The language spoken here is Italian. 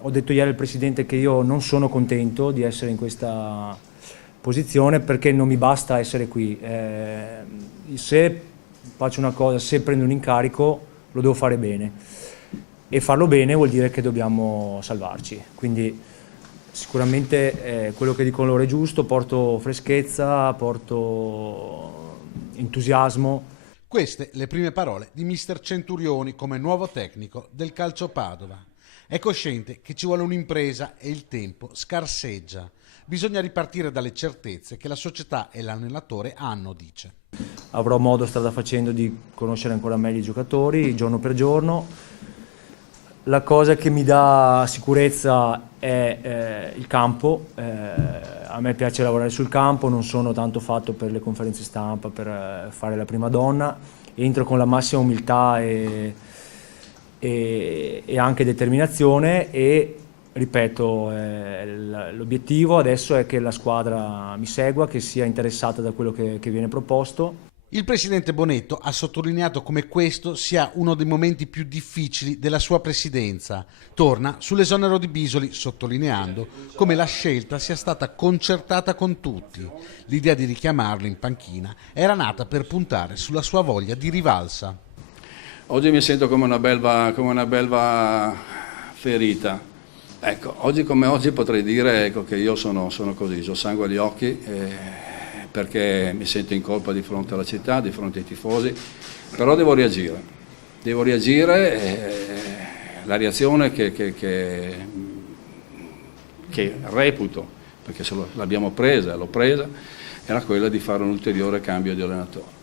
ho detto ieri al Presidente che io non sono contento di essere in questa posizione perché non mi basta essere qui. Se faccio una cosa, se prendo un incarico, lo devo fare bene e farlo bene vuol dire che dobbiamo salvarci. Quindi sicuramente quello che dicono loro è giusto, porto freschezza, porto entusiasmo. Queste le prime parole di mister Centurioni come nuovo tecnico del Calcio Padova. È cosciente che ci vuole un'impresa e il tempo scarseggia. Bisogna ripartire dalle certezze che la società e l'allenatore hanno, dice. Avrò modo strada facendo di conoscere ancora meglio i giocatori giorno per giorno. La cosa che mi dà sicurezza è il campo. A me piace lavorare sul campo, non sono tanto fatto per le conferenze stampa, per fare la prima donna. Entro con la massima umiltà e anche determinazione e ripeto, l'obiettivo adesso è che la squadra mi segua, che sia interessata da quello che viene proposto. Il presidente Bonetto ha sottolineato come questo sia uno dei momenti più difficili della sua presidenza. Torna sull'esonero di Bisoli, sottolineando come la scelta sia stata concertata con tutti. L'idea di richiamarlo in panchina era nata per puntare sulla sua voglia di rivalsa. Oggi mi sento come una belva ferita. Ecco, oggi come oggi potrei dire ecco, che io sono così, ho sangue agli occhi. Perché mi sento in colpa di fronte alla città, di fronte ai tifosi, però devo reagire e la reazione che reputo, perché l'abbiamo presa, l'ho presa, era quella di fare un ulteriore cambio di allenatore.